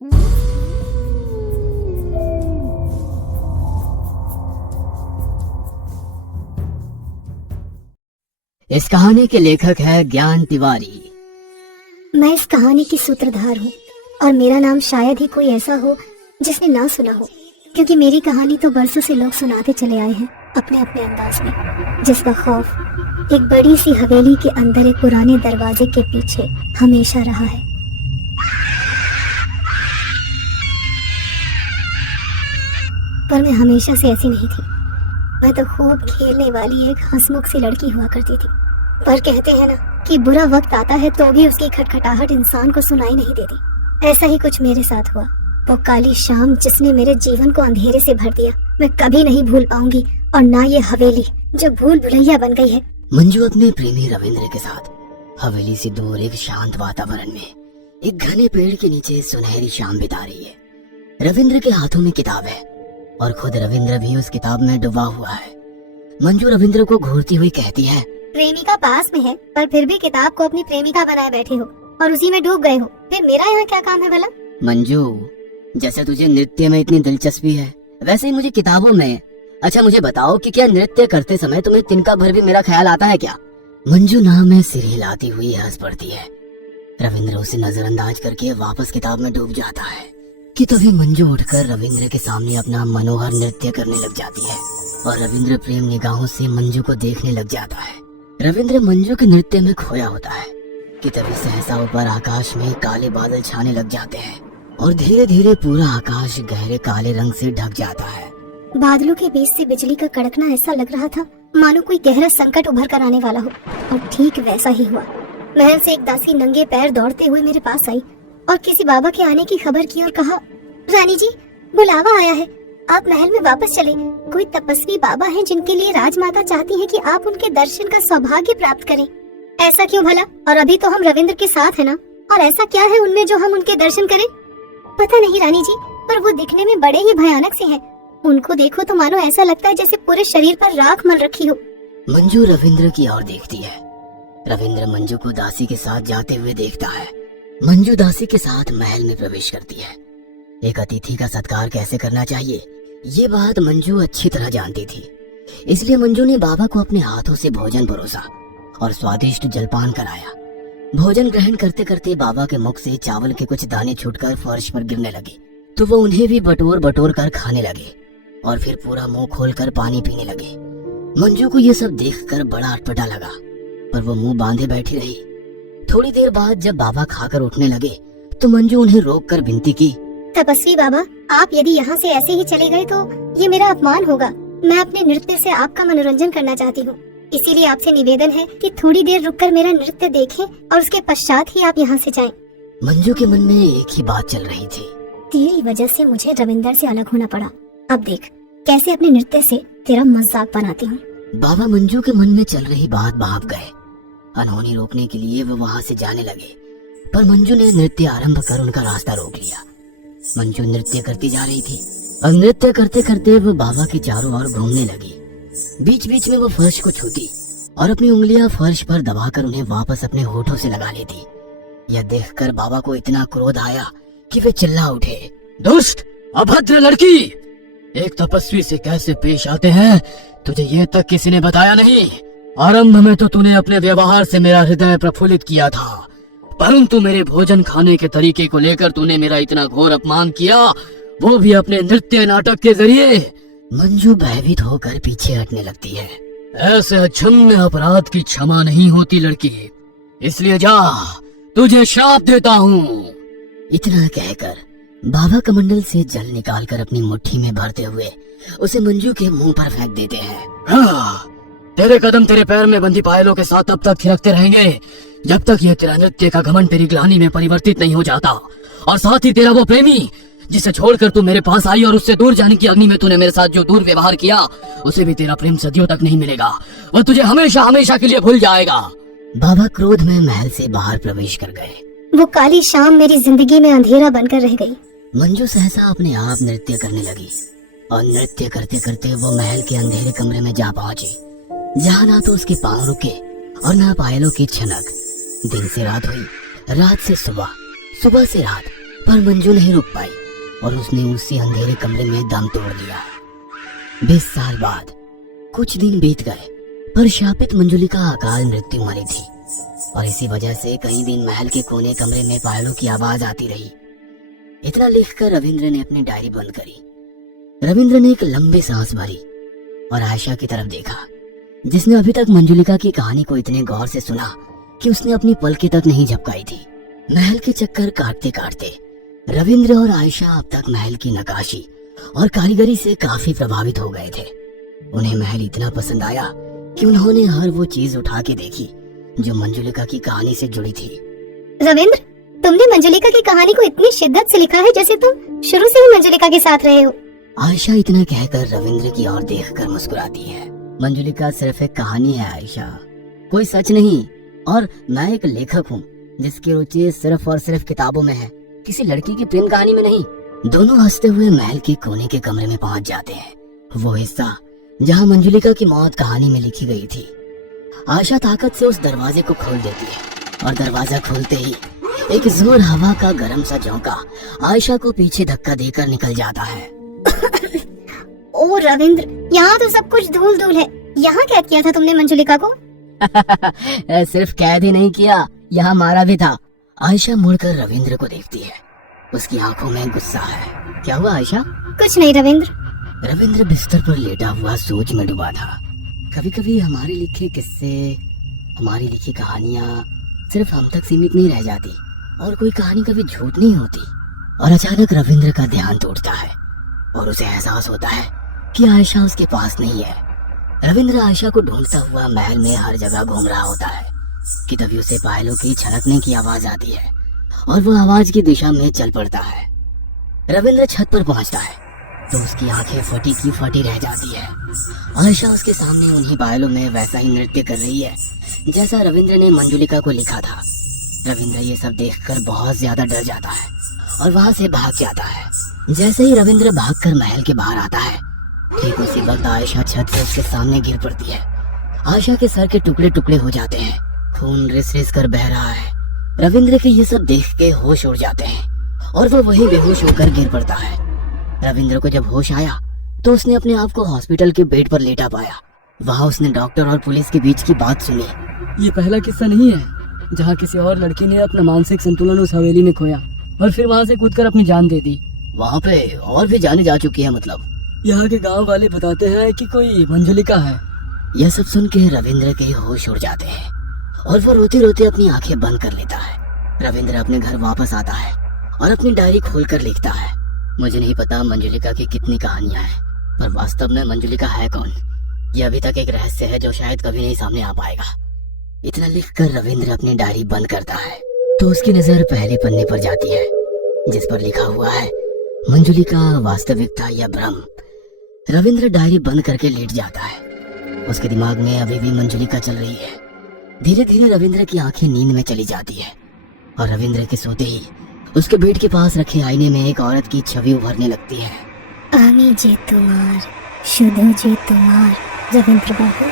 इस कहानी के लेखक है ज्ञान तिवारी। मैं इस कहानी की सूत्रधार हूँ और मेरा नाम शायद ही कोई ऐसा हो जिसने ना सुना हो, क्योंकि मेरी कहानी तो बरसों से लोग सुनाते चले आए हैं अपने अपने अंदाज में, जिसका खौफ एक बड़ी सी हवेली के अंदर एक पुराने दरवाजे के पीछे हमेशा रहा है। पर मैं हमेशा से ऐसी नहीं थी। मैं तो खूब खेलने वाली एक हंसमुख सी लड़की हुआ करती थी। पर कहते हैं ना कि बुरा वक्त आता है तो भी उसकी खटखटाहट इंसान को सुनाई नहीं देती। ऐसा ही कुछ मेरे साथ हुआ। वो काली शाम जिसने मेरे जीवन को अंधेरे से भर दिया, मैं कभी नहीं भूल पाऊंगी, और ना ये हवेली जो भूल भुलैया बन गई है। मंजू अपने प्रेमी रविंद्र के साथ हवेली से दूर एक शांत वातावरण में एक घने पेड़ के नीचे सुनहरी शाम बिता रही है। रविंद्र के हाथों में किताब है और खुद रविंद्र भी उस किताब में डूबा हुआ है। मंजू रविंद्र को घूरती हुई कहती है, प्रेमिका पास में है पर फिर भी किताब को अपनी प्रेमिका बनाए बैठे हो और उसी में डूब गए हो, फिर मेरा यहाँ क्या काम है भला? मंजू, जैसे तुझे नृत्य में इतनी दिलचस्पी है वैसे ही मुझे किताबों में। अच्छा मुझे बताओ कि क्या नृत्य करते समय तुम्हें तिनका भर भी मेरा ख्याल आता है क्या? मंजू नाम में सिर हिलाती हुई हंस पड़ती है। रविंद्र उसे नजरअंदाज करके वापस किताब में डूब जाता है कि तभी मंजू उठकर रविंद्र के सामने अपना मनोहर नृत्य करने लग जाती है और रविंद्र प्रेम निगाहों से मंजू को देखने लग जाता है। रविंद्र मंजू के नृत्य में खोया होता है कि तभी सहसा ऊपर आकाश में काले बादल छाने लग जाते हैं और धीरे धीरे पूरा आकाश गहरे काले रंग से ढक जाता है। बादलों के बीच से बिजली का कड़कना ऐसा लग रहा था मानो कोई गहरा संकट उभर कर आने वाला हो, और ठीक वैसा ही हुआ। महल से एक दासी नंगे पैर दौड़ते हुए मेरे पास आई और किसी बाबा के आने की खबर की और कहा, रानी जी बुलावा आया है, आप महल में वापस चले। कोई तपस्वी बाबा हैं जिनके लिए राजमाता चाहती है कि आप उनके दर्शन का सौभाग्य प्राप्त करें। ऐसा क्यों भला? और अभी तो हम रविंद्र के साथ है ना, और ऐसा क्या है उनमें जो हम उनके दर्शन करें? पता नहीं रानी जी, पर वो दिखने में बड़े ही भयानक से हैं। उनको देखो तो मानो ऐसा लगता है जैसे पूरे शरीर पर राख मल रखी हो। मंजू रविंद्र की ओर देखती है। रविंद्र मंजू को दासी के साथ जाते हुए देखता है। मंजू दासी के साथ महल में प्रवेश करती है। एक अतिथि का सत्कार कैसे करना चाहिए ये बात मंजू अच्छी तरह जानती थी, इसलिए मंजू ने बाबा को अपने हाथों से भोजन परोसा और स्वादिष्ट जलपान कराया। भोजन ग्रहण करते करते बाबा के मुख से चावल के कुछ दाने छूटकर फर्श पर गिरने लगे, तो वो उन्हें भी बटोर बटोर कर खाने लगे और फिर पूरा मुंह खोलकर पानी पीने लगे। मंजू को ये सब देखकर बड़ा अटपटा लगा, पर वो मुंह बांधे बैठी रही। थोड़ी देर बाद जब बाबा खाकर उठने लगे तो मंजू उन्हें रोककर विनती की, तपस्वी बाबा, आप यदि यहाँ से ऐसे ही चले गए तो ये मेरा अपमान होगा। मैं अपने नृत्य से आपका मनोरंजन करना चाहती हूँ, इसीलिए आपसे निवेदन है कि थोड़ी देर रुककर मेरा नृत्य देखें और उसके पश्चात ही आप यहाँ से जाएं। मंजू के मन में एक ही बात चल रही थी, तेरी वजह से मुझे रविंदर से अलग होना पड़ा। अब देख कैसे अपने नृत्य से तेरा मजाक बनाती हूँ। बाबा मंजू के मन में चल रही बात भाप गए। अनहोनी रोकने के लिए वो वहाँ से जाने लगे, पर मंजू ने नृत्य आरंभ कर उनका रास्ता रोक लिया। मंजू नृत्य करती जा रही थी और नृत्य करते करते वो बाबा के चारों ओर घूमने लगी। बीच बीच में वो फर्श को छूती और अपनी उंगलियां फर्श पर दबाकर उन्हें वापस अपने होठों से लगा लेती। यह देखकर बाबा को इतना क्रोध आया कि वे चिल्ला उठे, दुष्ट अभद्र लड़की, एक तपस्वी से कैसे पेश आते हैं तुझे ये तक किसी ने बताया नहीं। आरंभ में तो तूने अपने व्यवहार से मेरा हृदय प्रफुल्लित किया था, परंतु मेरे भोजन खाने के तरीके को लेकर तूने मेरा इतना घोर अपमान किया, वो भी अपने नृत्य नाटक के जरिए। मंजू भयभीत होकर पीछे हटने लगती है। ऐसे अक्षम्य अपराध की क्षमा नहीं होती लड़की, इसलिए जा, तुझे श्राप देता हूँ। इतना कहकर बाबा कमंडल से जल निकालकर अपनी मुट्ठी में भरते हुए उसे मंजू के मुंह पर फेंक देते हैं। हाँ, तेरे कदम तेरे पैर में बंधी पायलों के साथ तब तक थिरकते रहेंगे जब तक ये तेरा नृत्य का घमंड तेरी ग्लानि में परिवर्तित नहीं हो जाता, और साथ ही तेरा वो प्रेमी जिसे छोड़कर तू मेरे पास आई और उससे दूर जाने की अग्नि में तूने मेरे साथ जो दूर व्यवहार किया, उसे भी तेरा प्रेम सदियों तक नहीं मिलेगा, वह तुझे हमेशा हमेशा के लिए भूल जाएगा। बाबा क्रोध में महल से बाहर प्रवेश कर गए। वो काली शाम मेरी जिंदगी में अंधेरा बनकर रह गई। मंजू सहसा अपने आप नृत्य करने लगी और नृत्य करते करते वो महल के अंधेरे कमरे में जा पहुंची, जहाँ ना तो उसके पांव रुके और ना पायलों की छनक। दिन से रात हुई, रात से सुबह, सुबह से रात, पर मंजू नहीं रुक पाई और उसने उसी अंधेरे कमरे में दम तोड़ दिया। 20 साल बाद कुछ दिन बीत गए, पर शापित मंजुलिका अकाल मृत्यु मरी थी और इसी वजह से कई दिन महल के कोने कमरे में पायलों की आवाज आती रही। इतना लिखकर रविंद्र ने अपनी डायरी बंद करी। रविंद्र ने एक लंबी सांस भरी और आयशा की तरफ देखा, जिसने अभी तक मंजुलिका की कहानी को इतने गौर से सुना कि उसने अपनी पलकें तक नहीं झपकाई थी। महल के चक्कर काटते काटते रविंद्र और आयशा अब तक महल की नक्काशी और कारीगरी से काफी प्रभावित हो गए थे। उन्हें महल इतना पसंद आया कि उन्होंने हर वो चीज उठा के देखी जो मंजुलिका की कहानी से जुड़ी थी। रविंद्र, तुमने मंजुलिका की कहानी को इतनी शिद्दत से लिखा है जैसे तुम शुरू से ही मंजुलिका के साथ रहे हो। आयशा इतना कहकर रविंद्र की ओर देखकर मुस्कुराती है। मंजुलिका सिर्फ एक कहानी है आयशा, कोई सच नहीं। और मैं एक लेखक हूँ जिसकी रुचि सिर्फ और सिर्फ किताबों में है, किसी लड़की की प्रेम कहानी में नहीं। दोनों हंसते हुए महल के कोने के कमरे में पहुंच जाते हैं, वो हिस्सा जहाँ मंजुलिका की मौत कहानी में लिखी गई थी। आयशा ताकत से उस दरवाजे को खोल देती है और दरवाजा खोलते ही एक जोर हवा का गर्म सा झोंका आयशा को पीछे धक्का देकर निकल जाता है। ओ रविंद्र, यहाँ तो सब कुछ धूल धूल है। यहाँ कैद किया था तुमने मंजुलिका को? सिर्फ कैद ही नहीं किया, यहाँ मारा भी था। आयशा मुड़कर रविंद्र को देखती है, उसकी आंखों में गुस्सा है। क्या हुआ आयशा? कुछ नहीं रविंद्र। रविंद्र बिस्तर पर लेटा हुआ सोच में डूबा था। कभी कभी हमारे लिखे किस्से, हमारी लिखी कहानियाँ सिर्फ हम तक सीमित नहीं रह जाती और कोई कहानी कभी झूठ नहीं होती। और अचानक रविंद्र का ध्यान टूटता है और उसे एहसास होता है कि आयशा उसके पास नहीं है। रविंद्र आयशा को ढूंढता हुआ महल में हर जगह घूम रहा होता है कि तभी उसे पायलों की छनकने की आवाज आती है और वो आवाज की दिशा में चल पड़ता है। रविंद्र छत पर पहुंचता है तो उसकी आंखें फटी की फटी रह जाती है। आयशा उसके सामने उन्हीं पायलों में वैसा ही नृत्य कर रही है जैसा रविंद्र ने मंजुलिका को लिखा था। रविंद्र ये सब देखकर बहुत ज्यादा डर जाता है और वहां से भाग जाता है। जैसे ही रविंद्र भागकर महल के बाहर आता है, ठीक उसी वक्त आयशा छत से उसके सामने गिर पड़ती है। आयशा के सर के टुकड़े टुकड़े हो जाते हैं, खून रिस रिस कर बह रहा है। रविंद्र के ये सब देख के होश उड़ जाते हैं और वो वहीं बेहोश होकर गिर पड़ता है। रविंद्र को जब होश आया तो उसने अपने आप को हॉस्पिटल के बेड पर लेटा पाया। वहाँ उसने डॉक्टर और पुलिस के बीच की बात सुनी। ये पहला किस्सा नहीं है जहाँ किसी और लड़की ने अपना मानसिक संतुलन उस हवेली में खोया और फिर वहाँ से कूदकर अपनी जान दे दी। वहाँ पे और भी जाने जा चुकी है मतलब? यहाँ के गांव वाले बताते हैं कि कोई मंजुलिका है। यह सब सुन के रविंद्र के होश उड़ जाते हैं और वो रोते रोते अपनी आंखें बंद कर लेता है। रविंद्र अपने घर वापस आता है और अपनी डायरी खोलकर लिखता है, मुझे नहीं पता मंजुलिका की कितनी कहानियां हैं, पर वास्तव में मंजुलिका है कौन, यह अभी तक एक रहस्य है जो शायद कभी नहीं सामने आ पाएगा। इतना लिखकर रविंद्र अपनी डायरी बंद करता है तो उसकी नजर पहले पन्ने पर जाती है जिस पर लिखा हुआ है मंजुलिका वास्तविकता या भ्रम। रविंद्र डायरी बंद करके लेट जाता है। उसके दिमाग में अभी भी मंजुलिका चल रही है। धीरे धीरे रविंद्र की आंखें नींद में चली जाती है और रविंद्र के सोते ही उसके बेड के पास रखे आईने में एक औरत की छवि उभरने लगती है। आमी जे तुम्हार, शुद्ध जे तुम्हार, रविंद्र बाबू।